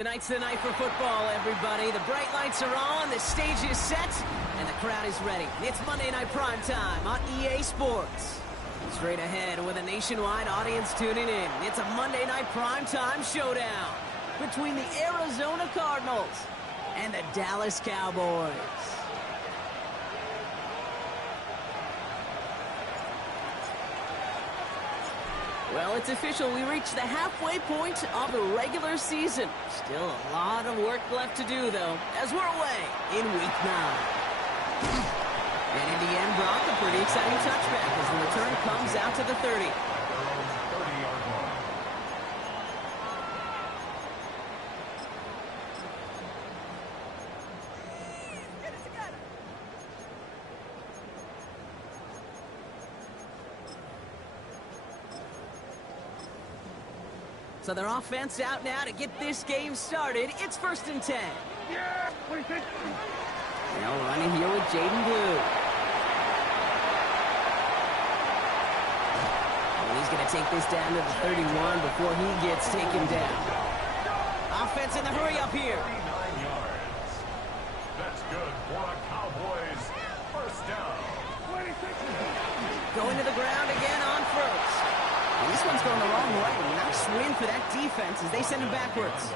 Tonight's the night for football, everybody. The bright lights are on, the stage is set, and the crowd is ready. It's Monday Night Prime Time on EA Sports. Straight ahead with a nationwide audience tuning in. It's a Monday Night Prime Time showdown between the Arizona Cardinals and the Dallas Cowboys. Well, it's official. We reached the halfway point of the regular season. Still a lot of work left to do, though, as we're away in Week 9. And in the end, Brock, a pretty exciting touchback as the return comes out to the 30. So their offense out now to get this game started. It's 1st and 10. Yeah, what do you think? Now running here with Jaden Blue. And he's going to take this down to the 31 before he gets taken down. Offense in the hurry up here. 39 yards. That's good for a Cowboys first down. Going to the ground again on first. And this one's going the wrong way. Nice win for that defense as they send him backwards.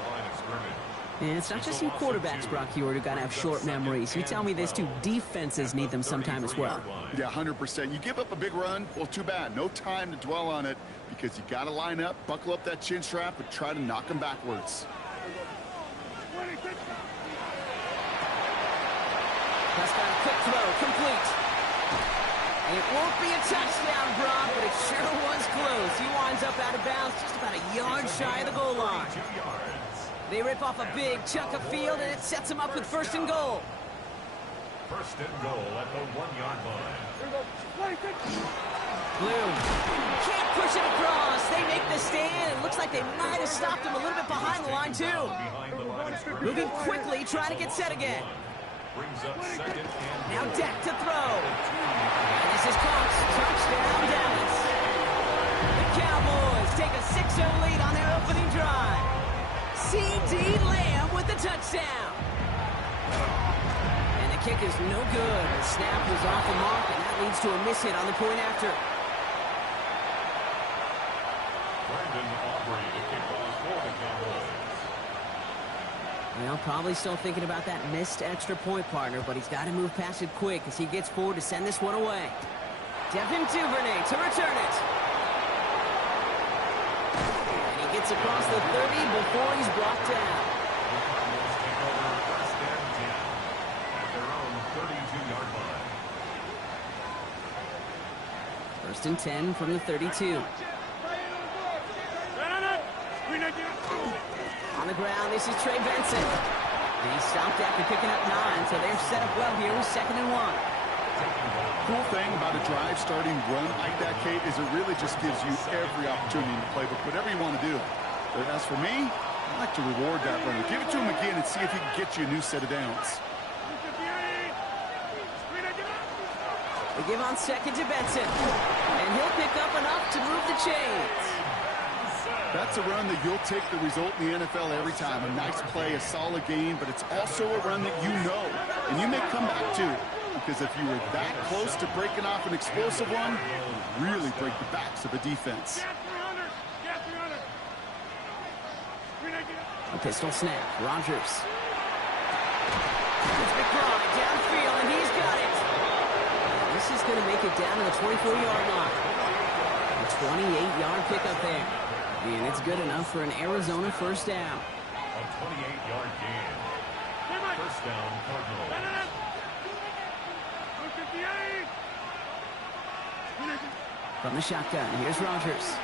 And it's not just you quarterbacks, Brock Hewitt, who got to have short memories. You tell me this too, defenses need them sometime as well. Yeah, 100%. You give up a big run, well, too bad. No time to dwell on it because you got to line up, buckle up that chin strap, and try to knock them backwards. Prescott, a quick throw, complete. And it won't be a touchdown, Brock, but it sure was close. He winds up out of bounds just about a yard shy of the goal line. They rip off a big chunk of field, and it sets them up with 1st and goal. 1st and goal at the 1-yard line. Blue can't push it across. They make the stand. It looks like they might have stopped him a little bit behind the line, too. Moving quickly, trying to get set again. Now Deck to throw. And this is caught. Touchdown, Dallas. The Cowboys take a 6-0 lead on their opening drive. C.D. Lamb with the touchdown. And the kick is no good. The snap was off the mark, and that leads to a miss hit on the point after. Brandon Aubrey to kick off for the Cowboys. Well, probably still thinking about that missed extra point, partner, but he's got to move past it quick as he gets forward to send this one away. Devin Duvernay to return it. And he gets across the 30 before he's brought down. The Cardinals take over 1st and 10 at their own 32-yard line. 1st and 10 from the 32. On the ground, this is Trey Benson. And he stopped after picking up 9, so they're set up well here with 2nd and 1. Cool thing about a drive starting run like that, Kate, is it really just gives you every opportunity in the playbook, whatever you want to do. But as for me, I like to reward that runner. Give it to him again and see if he can get you a new set of downs. They give on 2nd to Benson. And he'll pick up enough to move the chains. That's a run that you'll take the result in the NFL every time. A nice play, a solid game, but it's also a run that you know. And you may come back to, because if you were that close to breaking off an explosive one, you really break the backs of a defense. A pistol snap. Rodgers. It's McBride downfield, and he's got it. This is going to make it down to the 24-yard line. A 28-yard pickup there. And it's good enough for an Arizona first down. A 28-yard gain. 1st down, Cardinals. From the shotgun, here's Rodgers.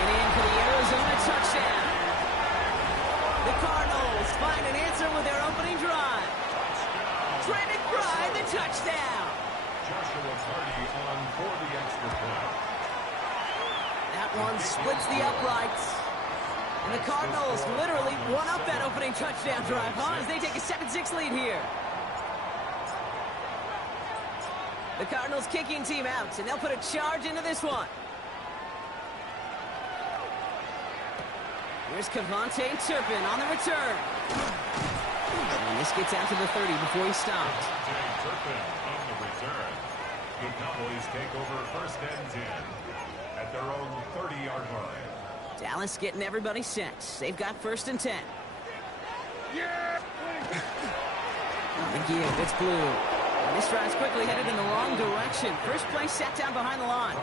And in for the Arizona touchdown. The Cardinals find an answer with their opening drive. Trey McBride, the touchdown. Joshua Hardy on for the extra point. That one splits the uprights. And the Cardinals literally won up that opening touchdown drive, as they take a 7-6 lead here. The Cardinals kicking team out, and they'll put a charge into this one. Here's Cavante Turpin on the return. And this gets out to the 30 before he stopped. Turpin on the return. The Cowboys take over first and 10 at their own 30-yard line. Dallas getting everybody set. They've got first and 10. On the give, it's Blue. And this drive's quickly headed in the wrong direction. First play set down behind the line.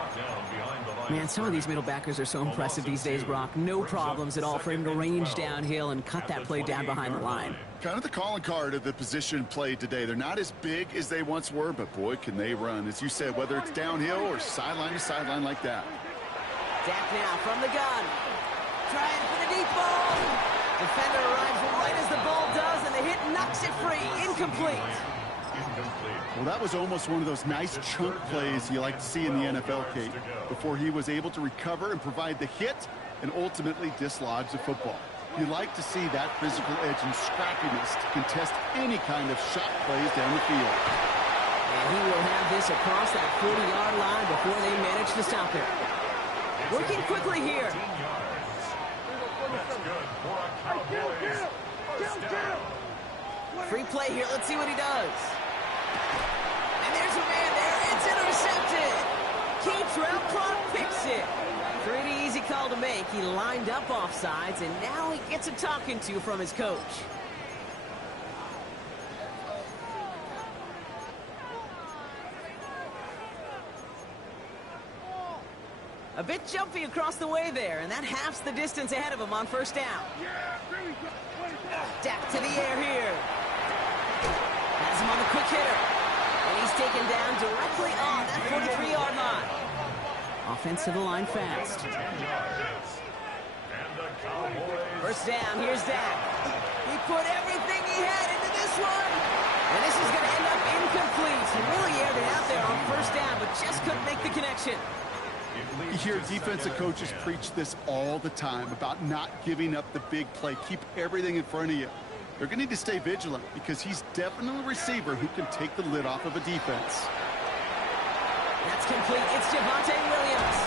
Man, some of these middle backers are so impressive these days, Brock. No problems at all for him to range downhill and cut that play down behind the line. Kind of the calling card of the position played today. They're not as big as they once were, but boy, can they run. As you said, whether it's downhill or sideline to sideline like that. Dak now from the gun. Trying for the deep ball. Defender arrives right as the ball does, and the hit knocks it free. Incomplete. Well, that was almost one of those nice chunk plays you like to see in the NFL, Kate, before he was able to recover and provide the hit and ultimately dislodge the football. You like to see that physical edge and scrappiness to contest any kind of shot plays down the field. And he will have this across that 40-yard line before they manage to stop it. Working quickly here. Free play here. Let's see what he does. And there's a man there. It's intercepted. Keytrell clock picks it. Pretty easy call to make. He lined up offsides, and now he gets a talking to from his coach. A bit jumpy across the way there, and that halves the distance ahead of him on first down. Dak to the air here. Has him on the quick hitter. And he's taken down directly on that 43-yard line. Offense to the line fast. First down, here's Dak. He put everything he had into this one. And this is going to end up incomplete. He really aired it out there on first down, but just couldn't make the connection. You hear defensive coaches preach this all the time about not giving up the big play. Keep everything in front of you. They're going to need to stay vigilant because he's definitely a receiver who can take the lid off of a defense. That's complete. It's Javonte Williams.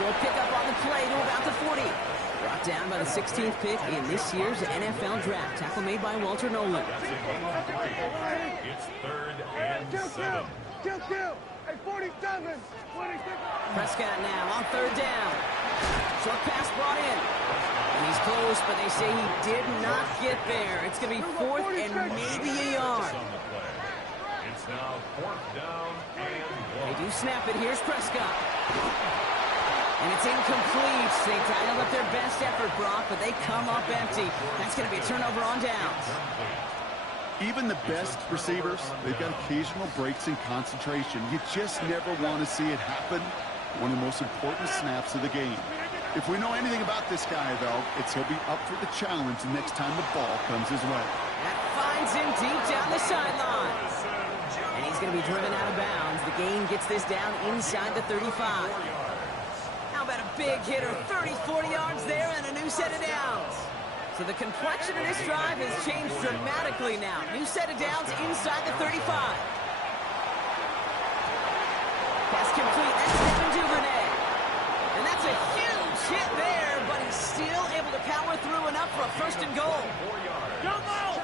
Short pickup on the play to about the 40. Brought down by the 16th pick in this year's NFL draft. Tackle made by Walter Nolan. It's 3rd and 7. Hey, 47. Prescott now on 3rd down. Short pass brought in. And he's close, but they say he did not get there. It's going to be 4th and maybe a yard. It's now 4th down and 1. They do snap it. Here's Prescott. And it's incomplete. They dialed up their best effort, Brock, but they come up empty. That's going to be a turnover on downs. Even the best receivers, they've got occasional breaks in concentration. You just never want to see it happen. One of the most important snaps of the game. If we know anything about this guy, though, it's he'll be up for the challenge the next time the ball comes his way. That finds him deep down the sideline. And he's going to be driven out of bounds. The gain gets this down inside the 35. How about a big hitter, 30, 40 yards there and a new set of downs. So the complexion of this drive has changed dramatically now. New set of downs inside the 35. Pass complete. That's Devin Duvernay. And that's a huge hit there, but he's still able to power through enough for a 1st and goal. Jump out!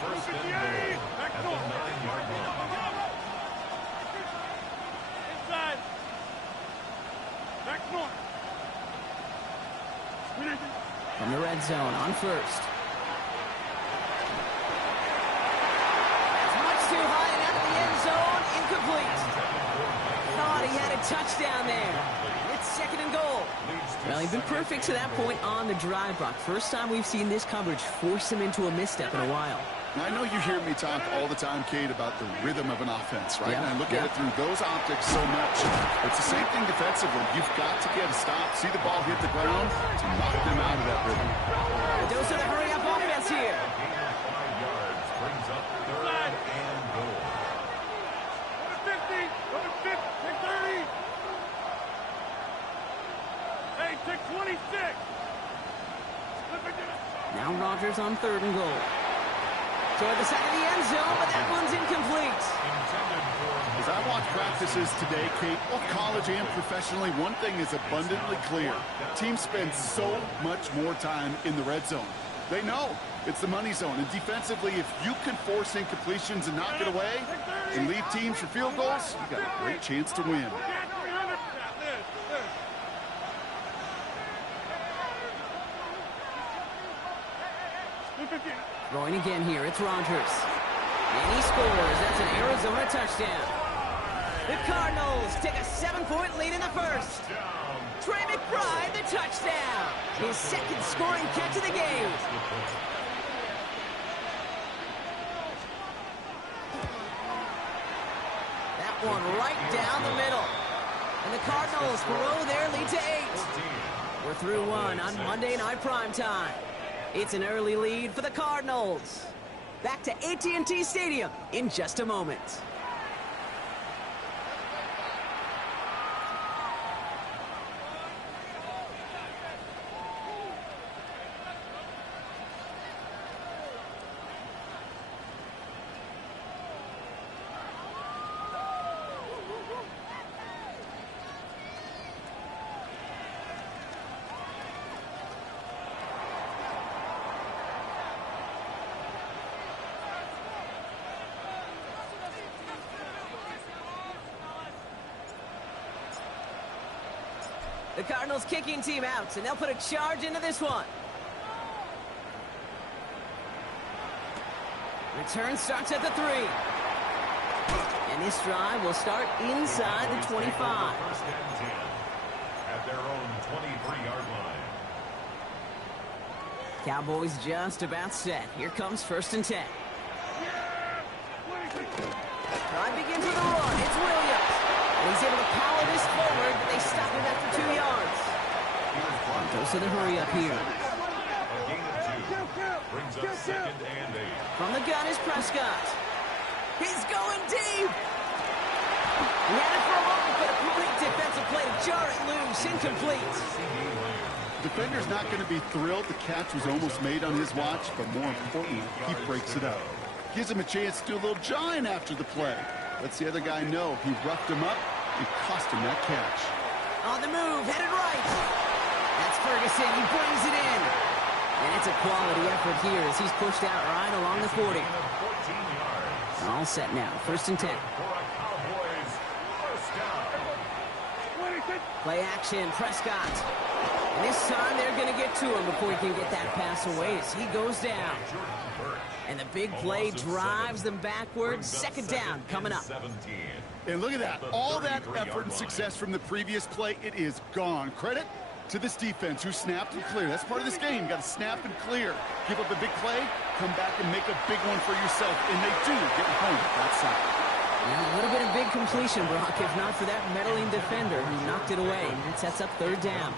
First and goal at the 9-yard line. Inside. Back north. From the red zone on 1st. That's much too high and out of the end zone. Incomplete. Thought he had a touchdown there. It's 2nd and goal. Well, he's been perfect to that point on the drive, Brock. First time we've seen this coverage force him into a misstep in a while. Now, I know you hear me talk all the time, Kate, about the rhythm of an offense, right? Yeah, And I look at it through those optics so much. It's the same thing defensively. You've got to get a stop, see the ball hit the ground to knock them out of that rhythm. A dose of the hurry-up offense here. 5 yards brings up 3rd and goal. Number 50. Number 50. Take 30. Hey, take 26. Now Rodgers on 3rd and goal. Toward the side of the end zone, but that one's incomplete. As I watch practices today, Kate, both college and professionally, one thing is abundantly clear. Teams spend so much more time in the red zone. They know it's the money zone. And defensively, if you can force incompletions and knock it away and lead teams for field goals, you got a great chance to win. Throwing again here, it's Rogers. And he scores. That's an Arizona touchdown. The Cardinals take a 7-point lead in the first. Trey McBride, the touchdown. His second scoring catch of the game. That one right down the middle. And the Cardinals grow their lead to 8. We're through one on Monday Night Primetime. It's an early lead for the Cardinals. Back to AT&T Stadium in just a moment. The Cardinals kicking team out, and they'll put a charge into this one. Return starts at the 3. And this drive will start inside the 25. First and 10 at their own 23-yard line. Cowboys just about set. Here comes 1st and 10. Drive begins with a run. It's Williams. And he's able to power this forward, but they stop him after 2 yards. Goes to the hurry up here. A gain of 2 brings up 2nd and 8. From the gun is Prescott. He's going deep. He had it for a moment, but a complete defensive play to jar it loose. Incomplete. Defender's not going to be thrilled. The catch was almost made on his watch, but more importantly, he breaks it up. Gives him a chance to do a little jawing after the play. Lets the other guy know he roughed him up and cost him that catch. On the move, headed right. That's Ferguson. He brings it in. And it's a quality effort here as he's pushed out right along the 40. All set now. 1st and 10. Play action. Prescott. And this time they're going to get to him before he can get that pass away as he goes down. And the big play drives them backwards. 2nd down coming up. And look at that. All that effort and success from the previous play, it is gone. Credit to this defense who snapped and cleared. That's part of this game. You got to snap and clear. Give up a big play, come back and make a big one for yourself. And they do get home that side. Yeah, a little bit of big completion, Brock, if not for that meddling defender who knocked it away. And that sets up 3rd down.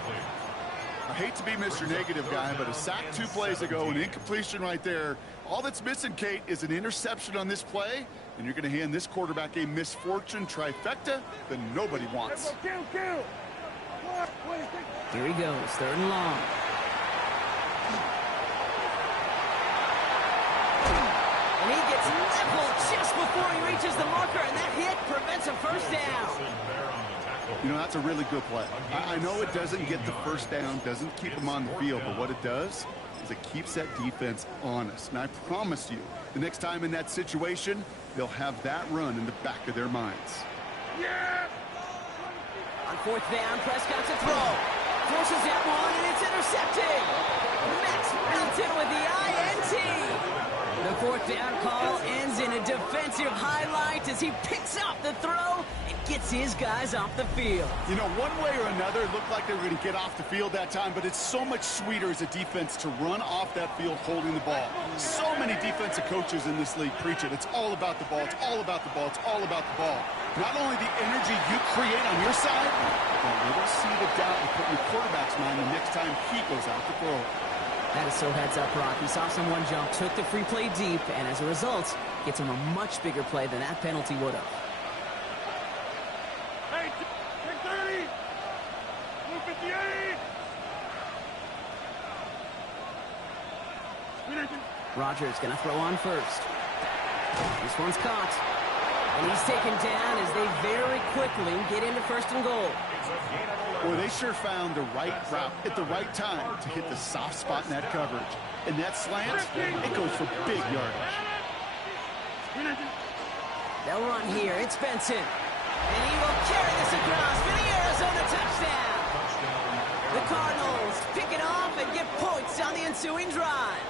I hate to be Mr. Negative guy, but a sack 2 plays ago, an incompletion right there. All that's missing, Kate, is an interception on this play, and you're going to hand this quarterback a misfortune trifecta that nobody wants. Here he goes, 3rd and long. And he gets leveled just before he reaches the marker, and that hit prevents a 1st down. You know, that's a really good play. I know it doesn't get the 1st down, doesn't keep them on the field, but what it does is it keeps that defense honest. And I promise you, the next time in that situation, they'll have that run in the back of their minds. On 4th down, Prescott's a throw. Forces that one, and it's intercepted. Max Melton with the INT. The 4th down call ends in a defensive highlight as he picks up the throw and gets his guys off the field. You know, one way or another, it looked like they were going to get off the field that time, but it's so much sweeter as a defense to run off that field holding the ball. So many defensive coaches in this league preach it. It's all about the ball. It's all about the ball. It's all about the ball. Not only the energy you create on your side, but a little seed of doubt you put in your quarterback's mind the next time he goes out to throw. That is so heads up, Brock. He saw someone jump, took the free play deep, and as a result, gets him a much bigger play than that penalty would have. Hey, 30, 158. Rogers gonna throw on 1st. This one's caught. And he's taken down as they very quickly get into first and goal. Boy, they sure found the right route at the right time to hit the soft spot in that coverage. And that slant, it goes for big yardage. They'll run here. It's Benson. And he will carry this across for the Arizona touchdown. The Cardinals pick it off and get points on the ensuing drive.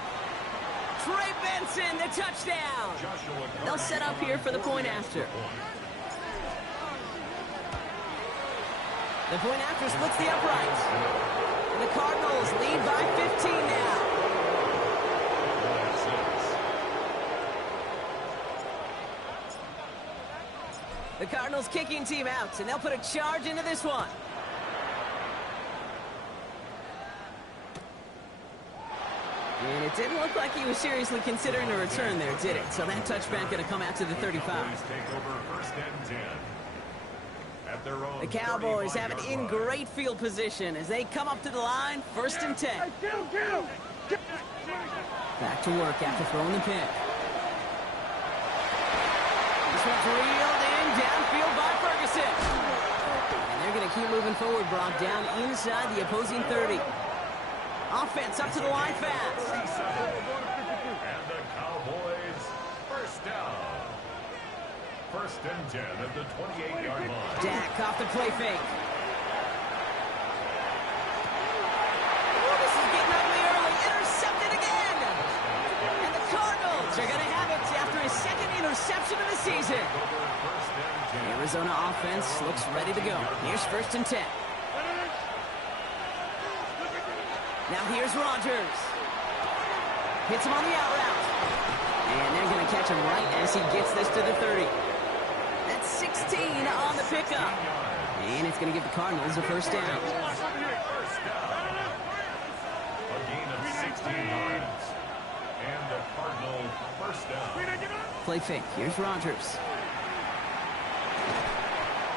Trey Benson, the touchdown. They'll set up here for the point after. The point after splits the uprights. And the Cardinals lead by 15 now. The Cardinals kicking team out, and they'll put a charge into this one. And it didn't look like he was seriously considering a return there, did it? So that touchback going to come out to the 35. The Cowboys have it in great field position as they come up to the line, 1st and 10. Back to work after throwing the pick. This one's reeled in downfield by Ferguson. And they're going to keep moving forward, Brock, down inside the opposing 30. Offense up to the line fast. And the Cowboys, first down. 1st and 10 at the 28-yard line. Dak off the play fake. Oh, this is getting ugly early. Intercepted again. And the Cardinals are going to have it after his 2nd interception of the season. The Arizona offense looks ready to go. Here's 1st and 10. Now here's Rodgers. Hits him on the out route. And they're going to catch him right as he gets this to the 30. That's 16 on the pickup. And it's going to give the Cardinals a 1st down. A gain of 16 yards. And the Cardinal 1st down. Play fake. Here's Rodgers.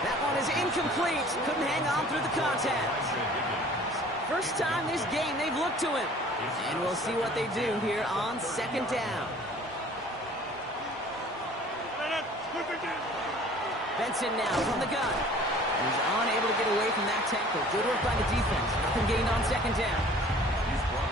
That one is incomplete. Couldn't hang on through the contact. First time this game they've looked to him. And we'll see what they do here on 2nd down. Benson now from the gun. He's unable to get away from that tackle. Good work by the defense. Nothing gained on 2nd down.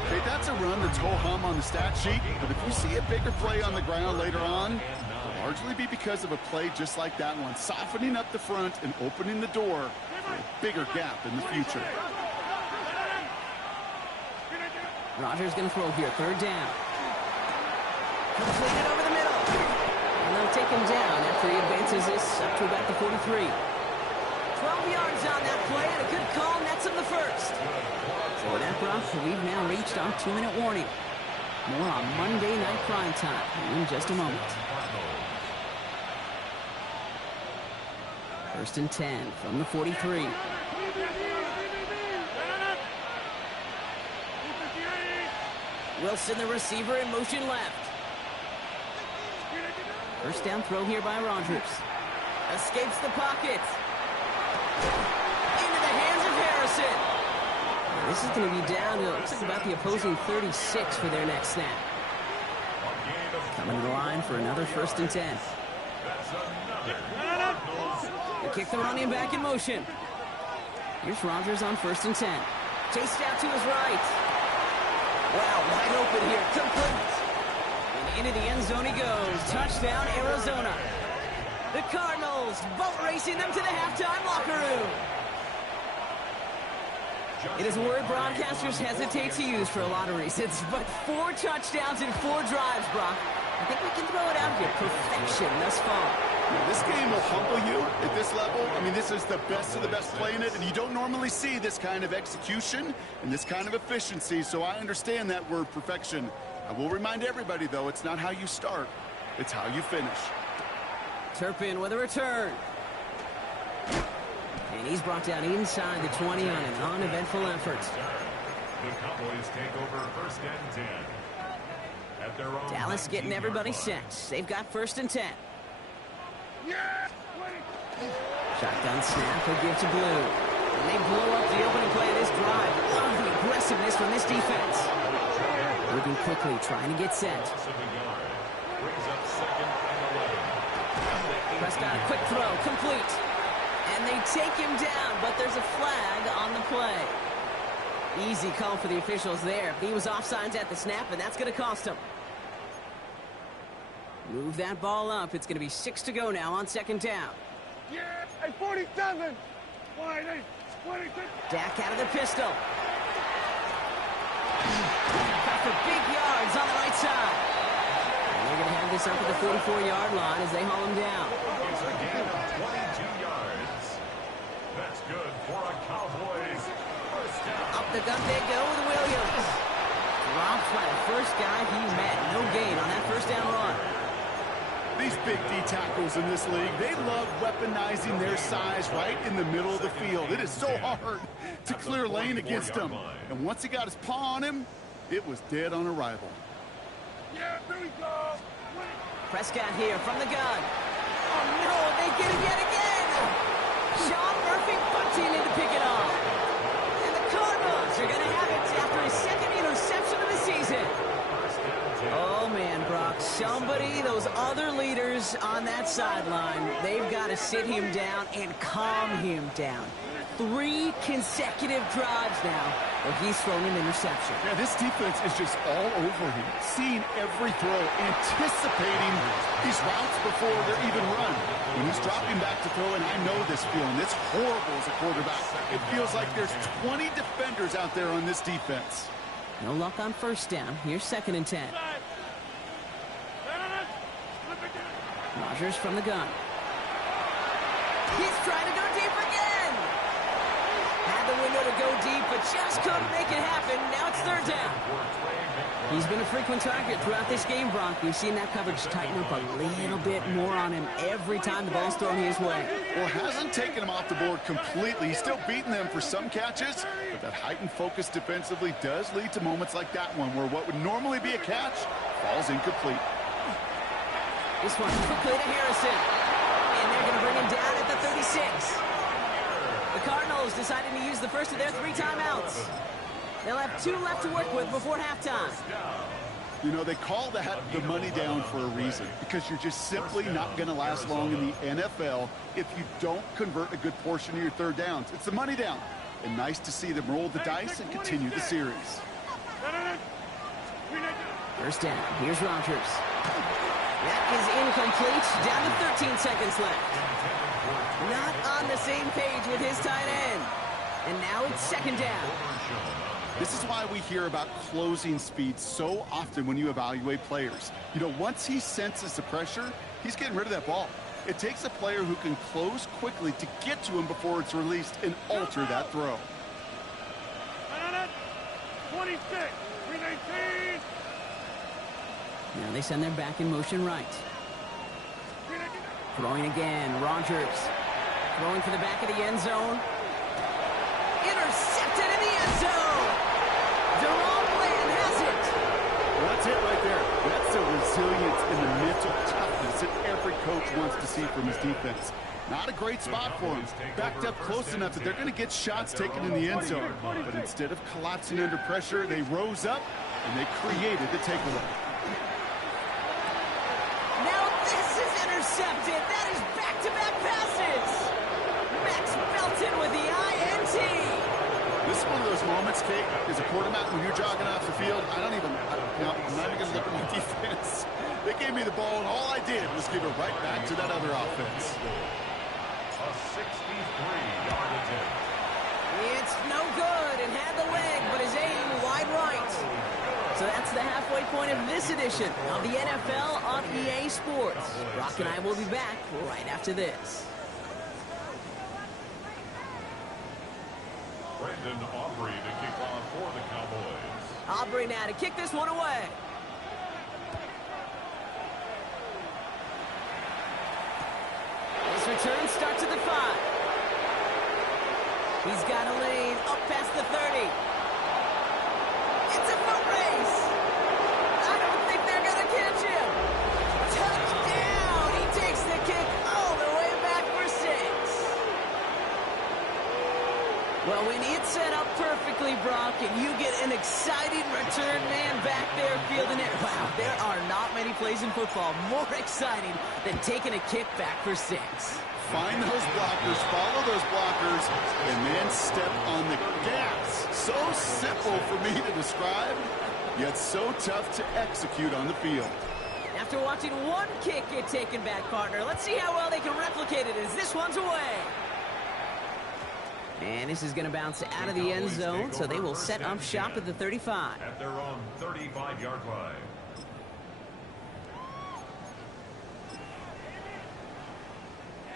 Okay, that's a run that's ho-hum on the stat sheet, but if you see a bigger play on the ground later on, it'll largely be because of a play just like that one, softening up the front and opening the door for a bigger gap in the future. Rodgers going to throw here, 3rd down. Completed over the middle. And they'll take him down after he advances this up to about the 43. 12 yards on that play, and a good call nets him the 1st. So with that, Brock, we've now reached our 2-minute warning. More on Monday Night Prime Time in just a moment. 1st and 10 from the 43. Wilson, the receiver, in motion left. 1st down throw here by Rodgers. Escapes the pocket. Into the hands of Harrison. Now, this is going to be down to, looks like about the opposing 36 for their next snap. Coming to the line for another 1st and 10. They kick the running back in motion. Here's Rodgers on 1st and 10. Chased out to his right. Wow, wide open here, complete. And into the end zone he goes. Touchdown, Arizona. The Cardinals boat racing them to the halftime locker room. It is a word broadcasters hesitate to use for a lot of reasons, but 4 touchdowns in 4 drives, Brock. I think we can throw it out here. Perfection thus far. This game will humble you at this level. I mean, this is the best of the best playing it, and you don't normally see this kind of execution and this kind of efficiency, so I understand that word perfection. I will remind everybody, though, it's not how you start, it's how you finish. Turpin with a return. And he's brought down inside the 20 on an uneventful effort. The Cowboys take over 1st and 10. At their own Dallas getting everybody set. They've got 1st and 10. Shotgun snap, a give to Blue. And they blow up the opening play of this drive. Love the aggressiveness from this defense. Moving quickly, trying to get set. Prescott, a quick throw, complete. And they take him down, but there's a flag on the play. Easy call for the officials there. He was offsides at the snap, and that's going to cost him. Move that ball up. It's going to be 6 to go now on second down. Yeah, hey, 47. 26. Dak out of the pistol. Got for big yards on the right side. And they're going to have this up at the 44-yard line as they haul him down. It's a gain of 22 yards. That's good for a Cowboys first down. Up the gut they go with Williams. Dropped by the first guy he met. No gain on that first down run. These big D tackles in this league, they love weaponizing their size right in the middle of the field. It is so hard to clear lane against them. And once he got his paw on him, it was dead on arrival. Yeah, here we go. Prescott here from the gun. Oh, no, they get it yet again. Sean Murphy punching in to pick it off. And the Cardinals are going to have it after his second interception of the season. Oh, man, Brock, somebody, those other leaders on that sideline, they've got to sit him down and calm him down. 3 consecutive drives now where he's thrown an interception. Yeah, this defense is just all over him, seeing every throw, anticipating these routes before they're even run. When he's dropping back to throw, and I know this feeling, it's horrible as a quarterback. It feels like there's 20 defenders out there on this defense. No luck on first down. Here's 2nd and 10. Rodgers from the gun. He's trying to go deep again. Had the window to go deep, but just couldn't make it happen. Now it's 3rd down. He's been a frequent target throughout this game, Brock. We've seen that coverage tighten up a little bit more on him every time the ball's thrown his way. Well, hasn't taken him off the board completely. He's still beating them for some catches, but that heightened focus defensively does lead to moments like that one where what would normally be a catch falls incomplete. This one quickly to Harrison. And they're going to bring him down at the 36. The Cardinals decided to use the first of their 3 timeouts. They'll have 2 left to work with before halftime. You know, they call that the money down for a reason, because you're just simply not going to last long in the NFL if you don't convert a good portion of your 3rd downs. It's the money down. And nice to see them roll the dice and continue the series. First down. Here's Rodgers. That is incomplete. Down to 13 seconds left. Not on the same page with his tight end. And now it's 2nd down. This is why we hear about closing speed so often when you evaluate players. You know, once he senses the pressure, he's getting rid of that ball. It takes a player who can close quickly to get to him before it's released and alter that throw. 26, 319. Now they send their back in motion right. Throwing again, Rodgers. Throwing for the back of the end zone. Intercepted in the end zone. Jerome Bland has it. Well, that's it right there. That's the resilience and the mental toughness that every coach wants to see from his defense. Not a great spot for him. Backed up close enough that they're going to get shots taken in the end zone. But instead of collapsing under pressure, they rose up and they created the takeaway. Now this is intercepted. That is back-to-back passes. Max Belton with the INT. This is one of those moments, Kate, as a quarterback, when you're jogging off the field, I'm not even going to look at my defense. They gave me the ball, and all I did was give it right back to that other offense. A 63-yard attempt. It's no good. It had the leg, but his aim wide right. So that's the halfway point of this edition of the NFL on EA Sports. Brock and I will be back right after this. Brendan Aubrey to kick off for the Cowboys. Aubrey now to kick this one away. His return starts at the 5. He's got a lane up past the 30. It's a foot race. I don't think they're going to catch him. Touchdown. He takes the kick all the way back for 6. Well, when it's set up perfectly, Brock, and you get an exciting return man back there fielding it. Wow, there are not many plays in football more exciting than taking a kick back for 6. Find those blockers, follow those blockers, and then step on the gas. So simple for me to describe, yet so tough to execute on the field. After watching one kick get taken back, partner, let's see how well they can replicate it as this one's away. And this is going to bounce out of the end zone, so they will set up shop at the 35. At their own 35-yard line.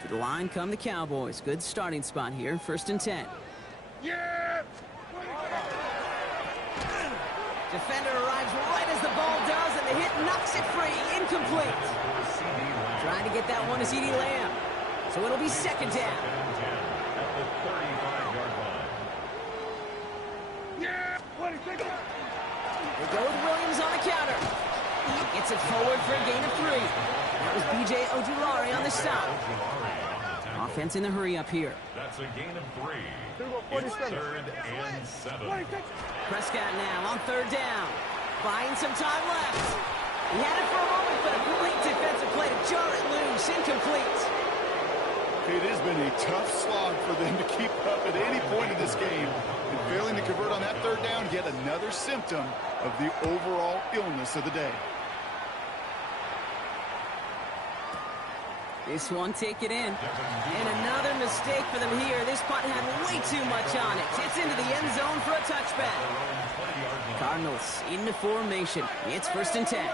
To the line come the Cowboys. Good starting spot here, 1st and 10. Yeah! Defender arrives right as the ball does, and the hit knocks it free. Incomplete. Trying to get that one to C.D. Lamb. So it'll be 2nd down. At the 35-yard line. Yeah! They go with Williams on the counter. He gets it forward for a gain of 3. That was B.J. Ojulari on the stop. Offense in the hurry up here. That's a gain of 3. It's 3rd and 7. Prescott now on 3rd down. Buying some time left. He had it for a moment, but a great defensive play to jar it loose. Incomplete. It has been a tough slog for them to keep up at any point in this game. And failing to convert on that 3rd down, yet another symptom of the overall illness of the day. This one take it in. And another mistake for them here. This punt had way too much on it. It's into the end zone for a touchback. Cardinals into formation. It's 1st and 10.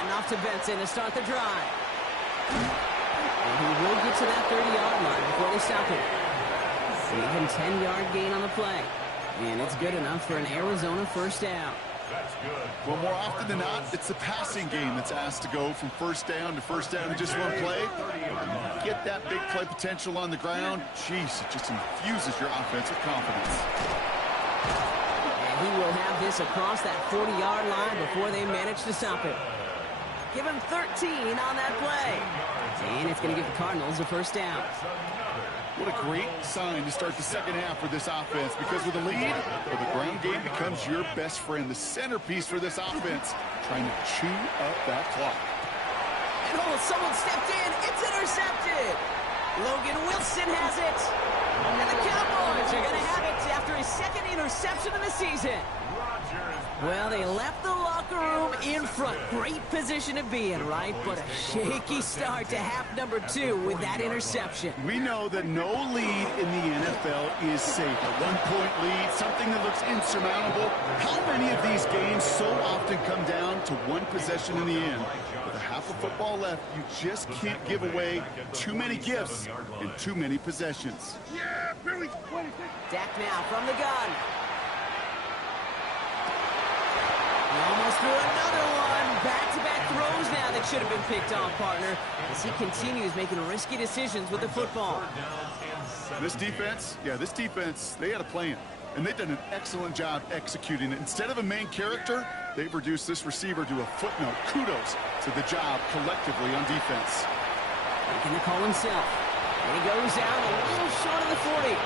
And off to Benson to start the drive. And he will get to that 30-yard line before they stop him. An even 10-yard gain on the play. And it's good enough for an Arizona 1st down. That's good. Well, more often than not, it's the passing game that's asked to go from 1st down to 1st down in just one play. Get that big play potential on the ground. Jeez, it just infuses your offensive confidence. And he will have this across that 40-yard line before they manage to stop him. Give him 13 on that play. And it's going to give the Cardinals a 1st down. What a great sign to start the 2nd half for this offense, because with a lead, well, the ground game becomes your best friend, the centerpiece for this offense, trying to chew up that clock. And oh, someone stepped in. It's intercepted. Logan Wilson has it. And the Cowboys are going to have it after his 2nd interception of the season. Well, they left the locker room in front. Great position to be in, right? But a shaky start to half number 2 with that interception. We know that no lead in the NFL is safe. A one-point lead, something that looks insurmountable. How many of these games so often come down to one possession in the end? With a half of football left, you just can't give away too many gifts in too many possessions. Yeah, Billy! Dak now from the gun. Almost threw another one. Back-to-back throws now that should have been picked off, partner, as he continues making risky decisions with the football. This defense, they had a plan, and they've done an excellent job executing it. Instead of a main character, they've reduced this receiver to a footnote. Kudos to the job collectively on defense. Making the call himself. And he goes out a little short of the 40.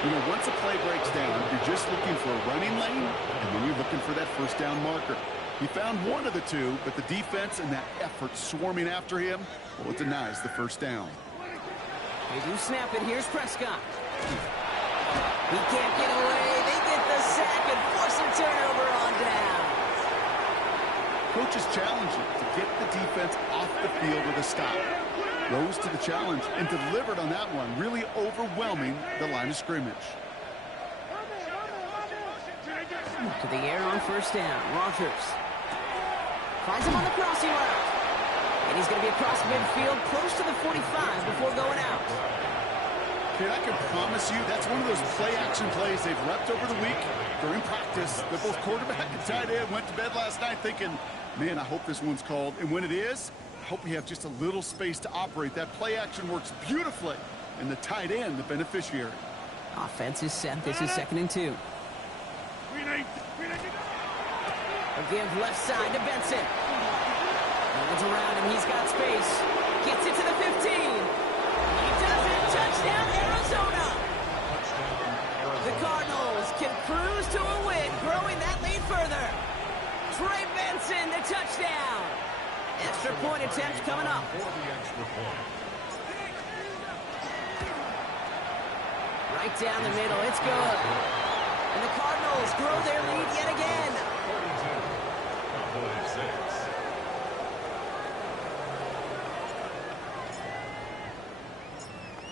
You know, once a play breaks down, you're just looking for a running lane, and then you're looking for that 1st down marker. He found one of the two, but the defense and that effort swarming after him, well, it denies the 1st down. They do snap it. Here's Prescott. He can't get away. They get the sack and force a turnover on down. Coaches challenge him to get the defense off the field with a stop. Rose to the challenge and delivered on that one, really overwhelming the line of scrimmage. To the air on 1st down. Rogers finds him on the crossing route. And he's going to be across midfield close to the 45 before going out. Kid, I can promise you that's one of those play-action plays they've repped over the week during practice. That both quarterback and tight end went to bed last night thinking, man, I hope this one's called. And when it is, I hope we have just a little space to operate. That play-action works beautifully, and the tight end, the beneficiary. Offense is set. This is 2nd and 2. A give left side to Benson. Holds around him. He's got space. Gets it to the 15. point attempt coming up. For the extra point. Right down the middle, it's good. And the Cardinals grow their lead yet again. 42. Cowboys 6.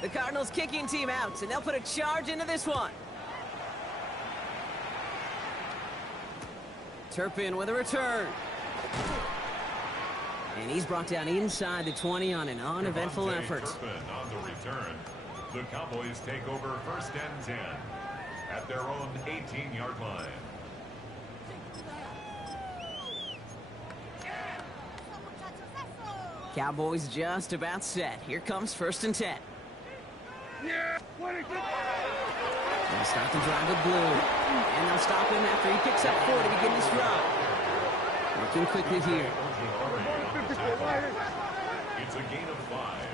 The Cardinals kicking team out, and they'll put a charge into this one. Turpin with a return. And he's brought down inside the 20 on an uneventful effort. Turpin on the return. The Cowboys take over first and 10 at their own 18-yard line. Cowboys just about set. Here comes first and 10. They'll start the drive with Blue. And they'll stop him after he picks up 4 to begin this drive. Working quickly here. It's a gain of 5.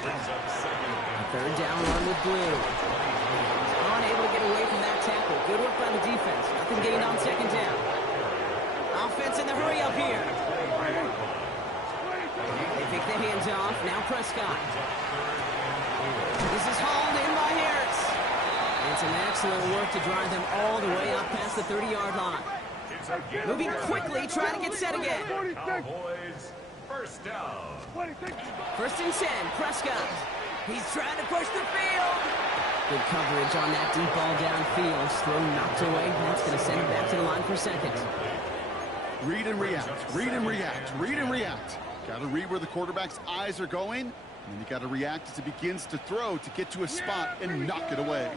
Brings up second and Third down run with Blue. Unable to get away from that tackle. Good work by the defense. Nothing gained on second down. Offense in the hurry up here. They take the hands off. Now Prescott. This is hauled in by Harris. And some excellent work to drive them all the way up past the 30-yard line. Moving quickly, trying to get set again. Cowboys first down. First and 10, Prescott. He's trying to push the field. Good coverage on that deep ball downfield. Throw knocked away. That's going to send it back to the line for second. Read and react, read and react, read and react. Got to read where the quarterback's eyes are going, and then you got to react as he begins to throw to get to a spot and knock it away.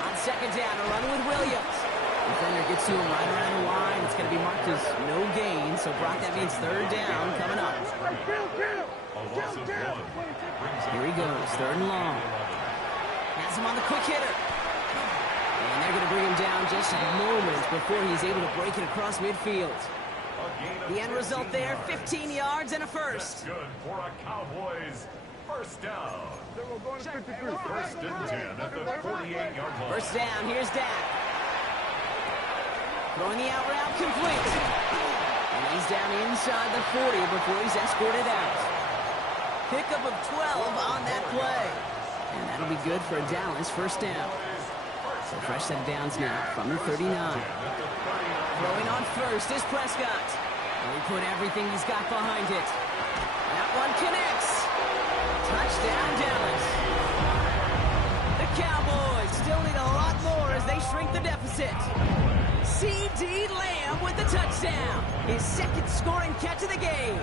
On second down, a run with Williams. Defender gets to him right around the line. It's going to be marked as no gain, so Brock, that means third down coming up. A loss of 1. Here he goes, third and long. Has him on the quick hitter. And they're going to bring him down just moments before he's able to break it across midfield. The end result there, 15 yards and a first. That's good for a Cowboys first down. First and 10 at the 48-yard line. First down, here's Dak. Throwing the out route complete. And he's down inside the 40 before he's escorted out. Pickup of 12 on that play. And that'll be good for a Dallas first down. So fresh set of downs now from the 39. Throwing on first is Prescott. And he put everything he's got behind it. That one connects. Touchdown, Dallas. The Cowboys still need a lot more as they shrink the deficit. C.D. Lamb with the touchdown. His second scoring catch of the game.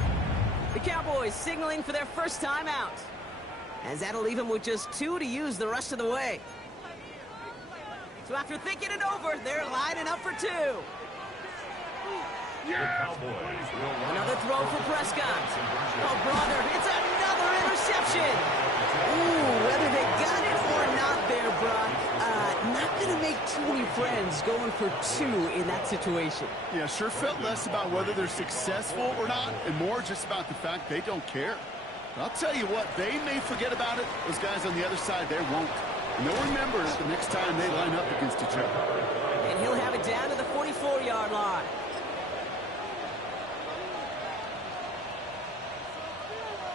The Cowboys signaling for their first time out. As that'll leave them with just 2 to use the rest of the way. So after thinking it over, they're lining up for 2. Another throw for Prescott. Oh, brother, it's another interception. Ooh, whether they got it or not there, Brock, not going to make too many friends going for 2 in that situation. Yeah, sure felt less about whether they're successful or not, and more just about the fact they don't care. But I'll tell you what, they may forget about it. Those guys on the other side, they won't. And they'll remember it the next time they line up against each other. And he'll have it down to the 44-yard line.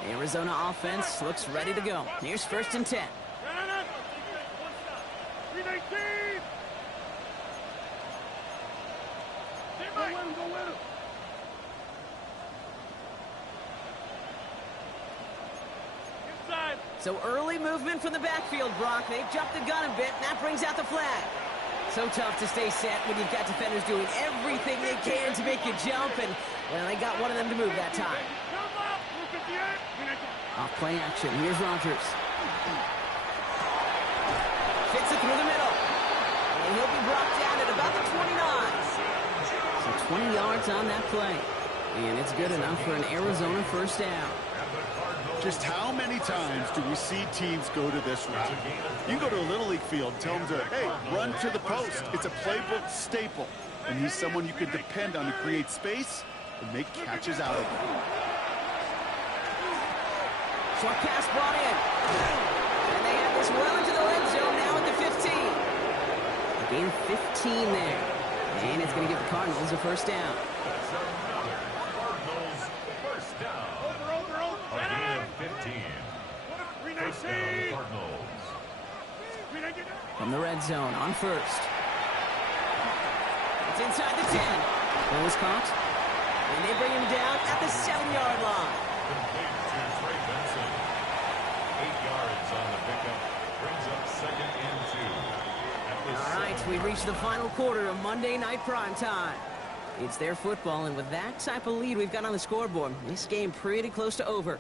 Arizona offense looks ready to go. Here's first and 10. So early movement from the backfield, Brock. They've jumped the gun a bit, and that brings out the flag. So tough to stay set when you've got defenders doing everything they can to make you jump, and, well, they got one of them to move that time. Off play action. Here's Rodgers. Fits it through the middle. And he'll be brought down at about the 29. So 20 yards on that play. And it's good enough for an Arizona first down. Just how many times do we see teams go to this route? You go to a Little League field, tell them to, hey, run to the post. It's a playbook staple. And he's someone you can depend on to create space and make catches out of it. Short pass brought in. And they have this well into the red zone now at the 15. A gain of 15 there. And it's going to give the Cardinals a first down. That's another Cardinals first down. A gain of 15. First down, Cardinals. From the red zone on first. It's inside the 10. Ball was caught. And they bring him down at the 7-yard line. Complete to Trey Benson. 8 yards on the pickup. Brings up second and 2. All right, we reached the final quarter of Monday Night Primetime. It's their football, and with that type of lead we've got on the scoreboard, this game pretty close to over.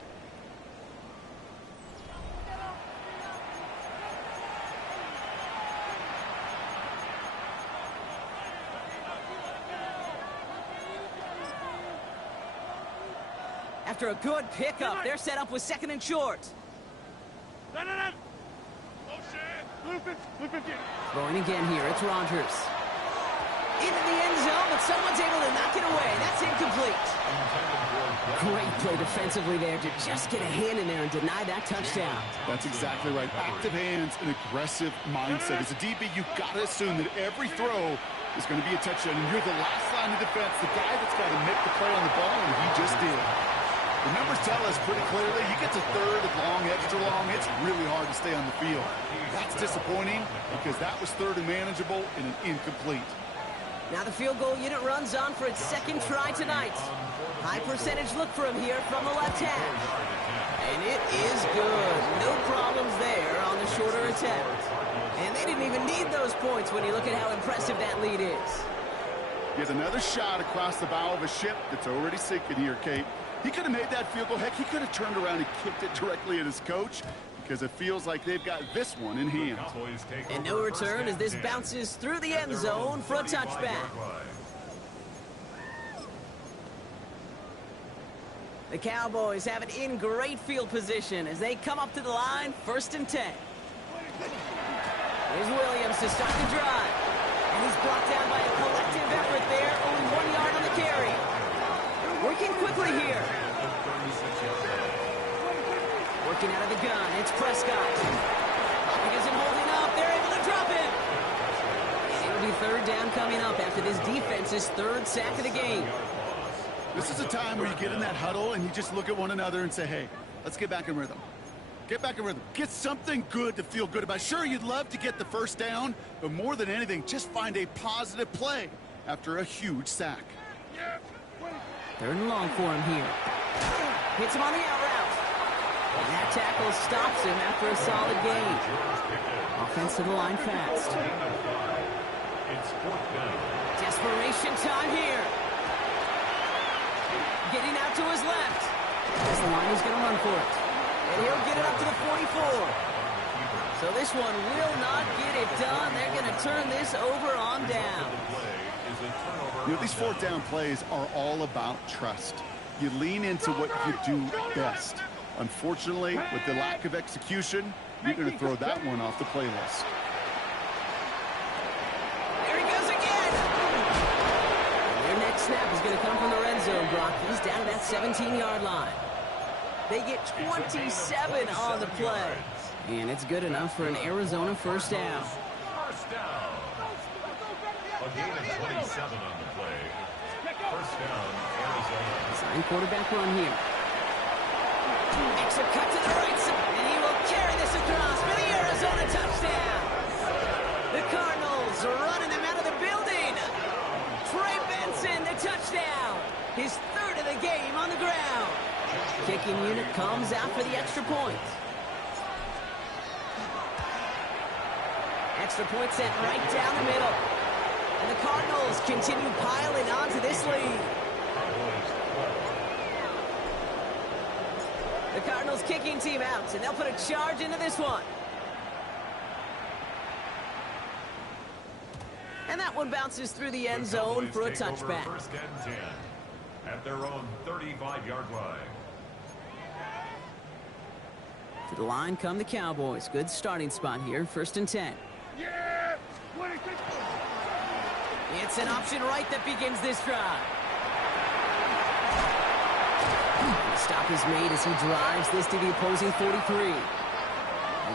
After a good pickup, they're set up with second and short. Throwing again here, it's Rodgers. Into the end zone, but someone's able to knock it away. That's incomplete. Great play defensively there to just get a hand in there and deny that touchdown. That's exactly right. Active hands and aggressive mindset. As a DB, you've got to assume that every throw is going to be a touchdown, and you're the last line of defense, the guy that's got to make the play on the ball, and he just did. The numbers tell us pretty clearly, you get to third and long, extra long, it's really hard to stay on the field. That's disappointing because that was third and manageable and an incomplete. Now the field goal unit runs on for its second try tonight. High percentage look for him here from the left hash. And it is good. No problems there on the shorter attempt. And they didn't even need those points when you look at how impressive that lead is. Get another shot across the bow of a ship that's already sinking here, Kate. He could have made that field goal. Heck, he could have turned around and kicked it directly at his coach because it feels like they've got this one in hand. And no return as this bounces through the end zone for a touchback. The Cowboys have it in great field position as they come up to the line, 1st and 10. Here's Williams to start the drive. And he's brought down by a collective effort there, only 1 yard on the carry. Working quickly here. Working out of the gun, it's Prescott. He isn't holding up, they're able to drop it. And it'll be third down coming up after this defense's third sack of the game. This is a time where you get in that huddle and you just look at one another and say, hey, let's get back in rhythm. Get back in rhythm. Get something good to feel good about. Sure, you'd love to get the first down, but more than anything, just find a positive play after a huge sack. 3rd and long for him here. Hits him on the out route. And that tackle stops him after a solid gain. Offense to the line fast. Desperation time here. Getting out to his left. As the line is going to run for it. And he'll get it up to the 44. So this one will not get it done. They're going to turn this over on down. You know, these 4th down plays are all about trust. You lean into what you do best. Unfortunately, with the lack of execution, you're going to throw that one off the playlist. There he goes again. And their next snap is going to come from the red zone, Brock. He's down at that 17-yard line. They get 27 on the play. And it's good enough for an Arizona first down. First down. A gain of 27 on the play. First down, Arizona. Sign quarterback run here. Makes a cut to the right side, and he will carry this across for the Arizona touchdown. The Cardinals are running them out of the building. Trey Benson, the touchdown. His 3rd of the game on the ground. Kicking unit comes out for the extra point. Extra point sent right down the middle. And the Cardinals continue piling on to this lead. The Cardinals kicking team out, and they'll put a charge into this one. And that one bounces through the end zone for a touchback. 1st and 10 at their own 35-yard line. To the line come the Cowboys. Good starting spot here, 1st and 10. It's an option right that begins this drive. The stop is made as he drives this to the opposing 43.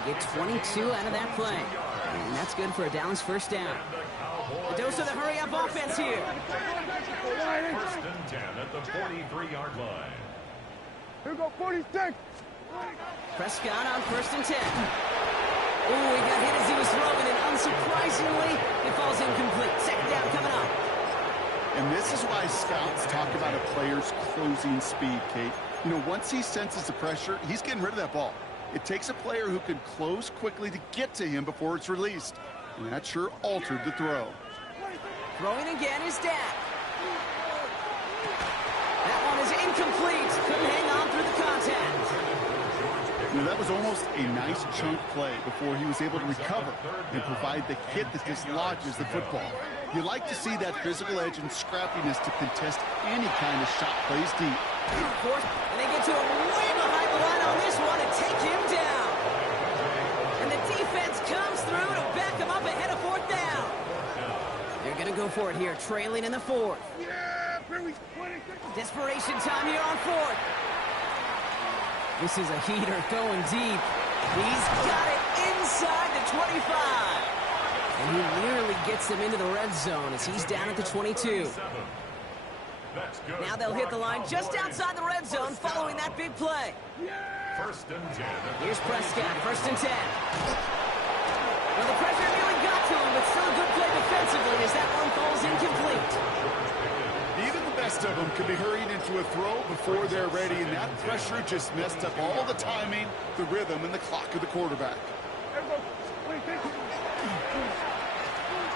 Get 22 out of that play. And that's good for a Dallas first down. The dose of the hurry-up offense here. First and 10 at the 43-yard line. Here we go, 46. Prescott on first and 10. Ooh, he got hit as he was throwing, and unsurprisingly, it falls incomplete. Second down coming up. And this is why scouts talk about a player's closing speed, Kate. You know, once he senses the pressure, he's getting rid of that ball. It takes a player who can close quickly to get to him before it's released. And that sure altered the throw. Throwing again is Dak. That one is incomplete. Couldn't hang on through the contact. You know, that was almost a nice chunk play before he was able to recover and provide the hit that dislodges the football. You like to see that physical edge and scrappiness to contest any kind of shot plays deep. Fourth, and they get to him way behind the line on this one and take him down. And the defense comes through to back him up ahead of fourth down. They're going to go for it here, trailing in the fourth. Yeah, Perry, 26. Desperation time here on fourth. This is a heater going deep. He's got it inside the 25. And he nearly gets them into the red zone as he's down at the 22. Now they'll hit the line just outside the red zone following that big play. First and 10. Here's Prescott, first and 10. Well, the pressure nearly got to him, but still a good play defensively as that one falls incomplete. Even the best of them could be hurried into a throw before they're ready, and that pressure just messed up all the timing, the rhythm, and the clock of the quarterback.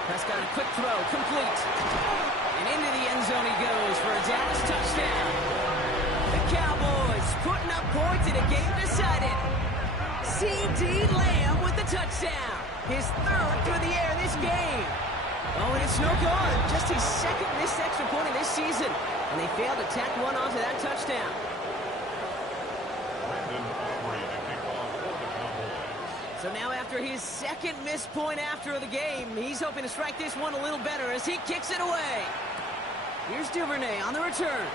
Prescott, a quick throw, complete. And into the end zone he goes for a Dallas touchdown. The Cowboys putting up points in a game decided. C.D. Lamb with the touchdown. His third through the air this game. Oh, and it's no good. Just his second missed extra point of this season. And they failed to tack one onto that touchdown. So now after his second missed point after the game, he's hoping to strike this one a little better as he kicks it away. Here's Duvernay on the return.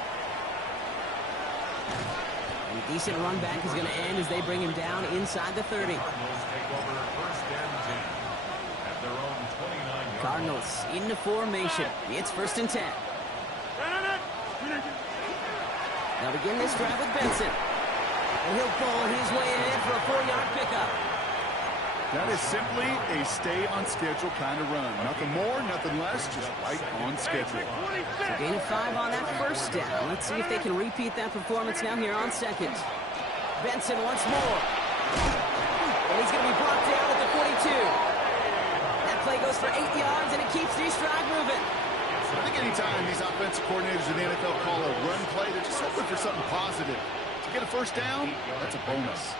And a decent run back is going to end as they bring him down inside the 30. Cardinals into formation. It's first and 10. They'll begin this drive with Benson. And he'll pull his way ahead for a 4-yard pickup. That is simply a stay-on-schedule kind of run. Nothing more, nothing less, just right on schedule. So gain of 5 on that first down. Let's see if they can repeat that performance now here on second. Benson once more. And he's going to be brought down at the 42. That play goes for 8 yards, and it keeps this drive moving. I think anytime these offensive coordinators in the NFL call a run play, they're just hoping for something positive. To get a first down, that's a bonus.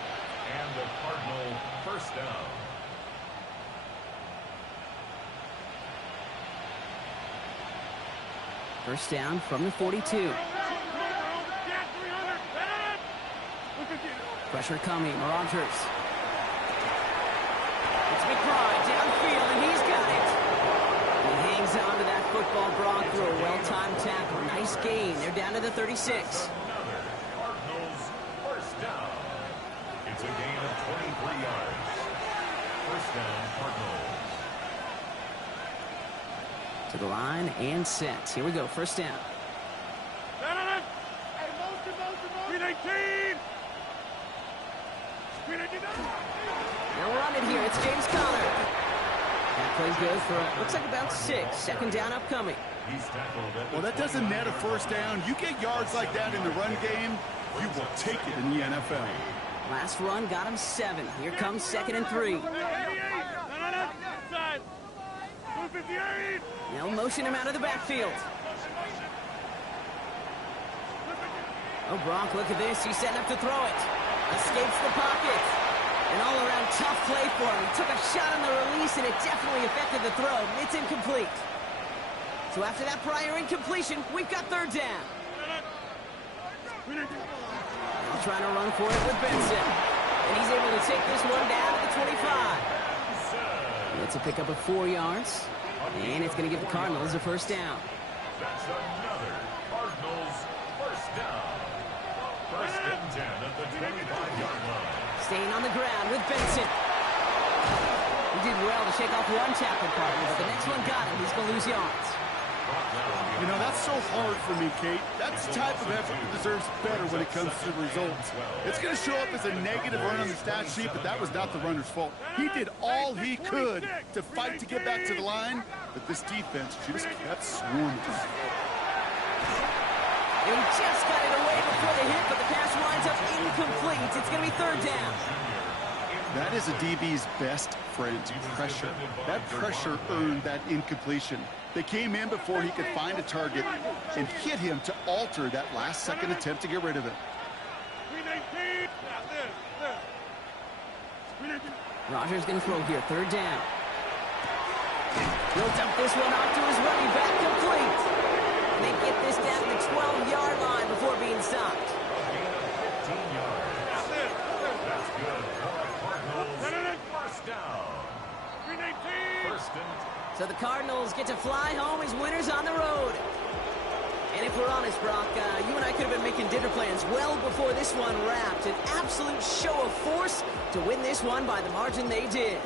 And the Cardinal first down. First down from the 42. Pressure coming, Rodgers. It's McBride downfield, and he's got it. And he hangs on to that football, Brock, through a well-timed tackle. Nice gain. They're down to the 36. Cardinals first down. It's a gain of 23 yards. First down, Cardinals. To the line and set. Here we go, first down. They'll run it here. It's James Conner. That play's good for, looks like about 6. Second down upcoming. Well, that doesn't net a first down. You get yards like that in the run game, you will take it in the NFL. Last run got him 7. Here comes second and 3. They'll motion him out of the backfield. Oh, Brock, look at this. He's setting up to throw it. Escapes the pocket. An all-around tough play for him. He took a shot on the release, and it definitely affected the throw. It's incomplete. So after that prior incompletion, we've got third down. Now trying to run for it with Benson. And he's able to take this one down to the 25. It's a pickup of 4 yards. And it's going to give the Cardinals a first down. That's another Cardinals first down. First and 10 at the 25-yard line. Staying on the ground with Benson. He did well to shake off one tackle partner, but the next one got him. He's going to lose yards. You know, that's so hard for me, Kate. That's the type of effort that deserves better when it comes to the results. It's going to show up as a negative run on the stat sheet, but that was not the runner's fault. He did all he could to fight to get back to the line, but this defense just kept swarming. He just got it away before the hit, but the pass winds up incomplete. It's going to be third down. That is a DB's best friend, pressure. That pressure earned that incompletion. They came in before he could find a target and hit him to alter that last-second attempt to get rid of it. Rodgers going to throw here, third down. He'll dump this one off to his running back, complete. And they get this down to the 12-yard line before being stopped. That's good for the Cardinals. First down. First and... So the Cardinals get to fly home as winners on the road. And if we're honest, Brock, you and I could have been making dinner plans well before this one wrapped. An absolute show of force to win this one by the margin they did.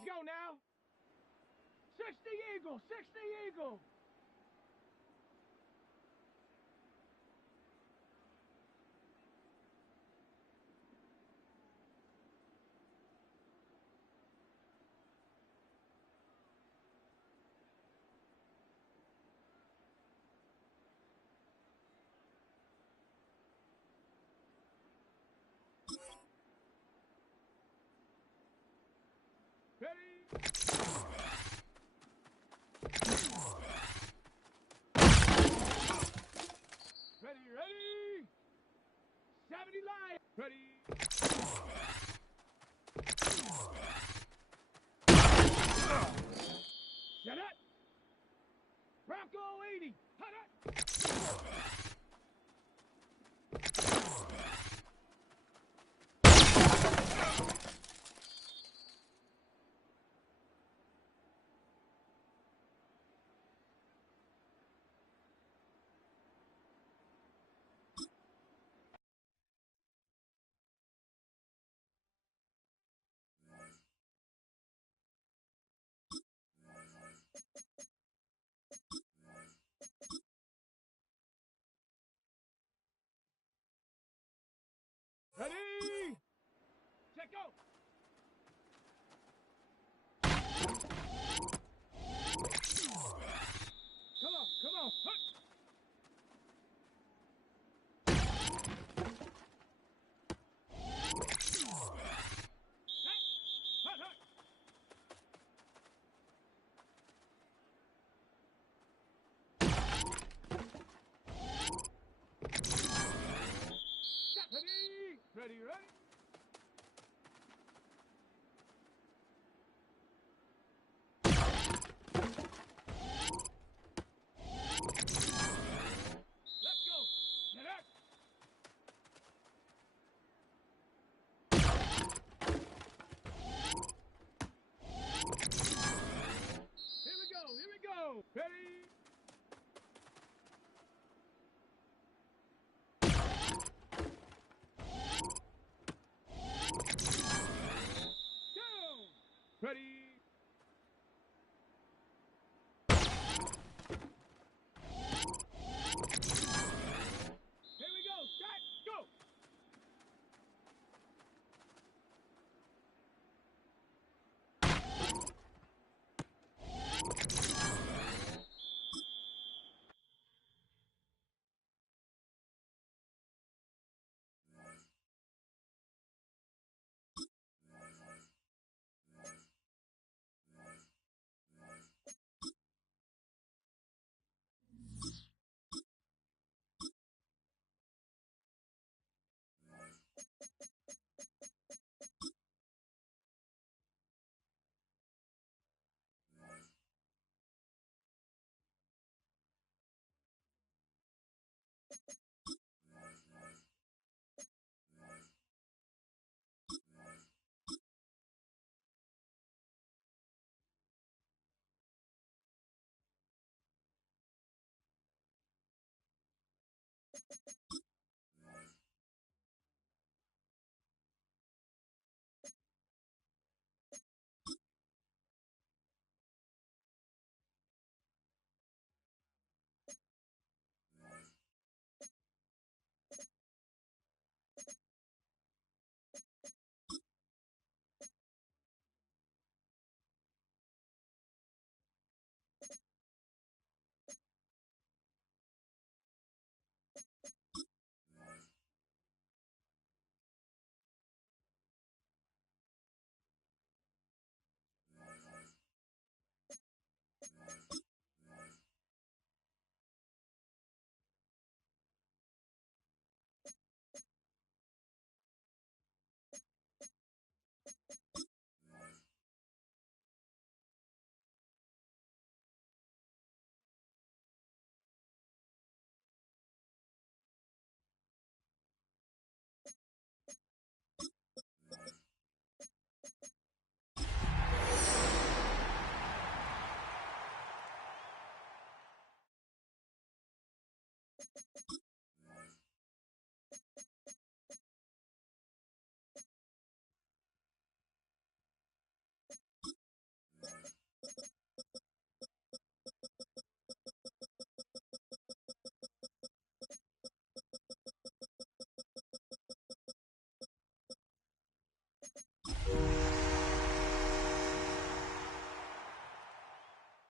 Let's go now. 60 Eagle, 60 Eagle. Ready?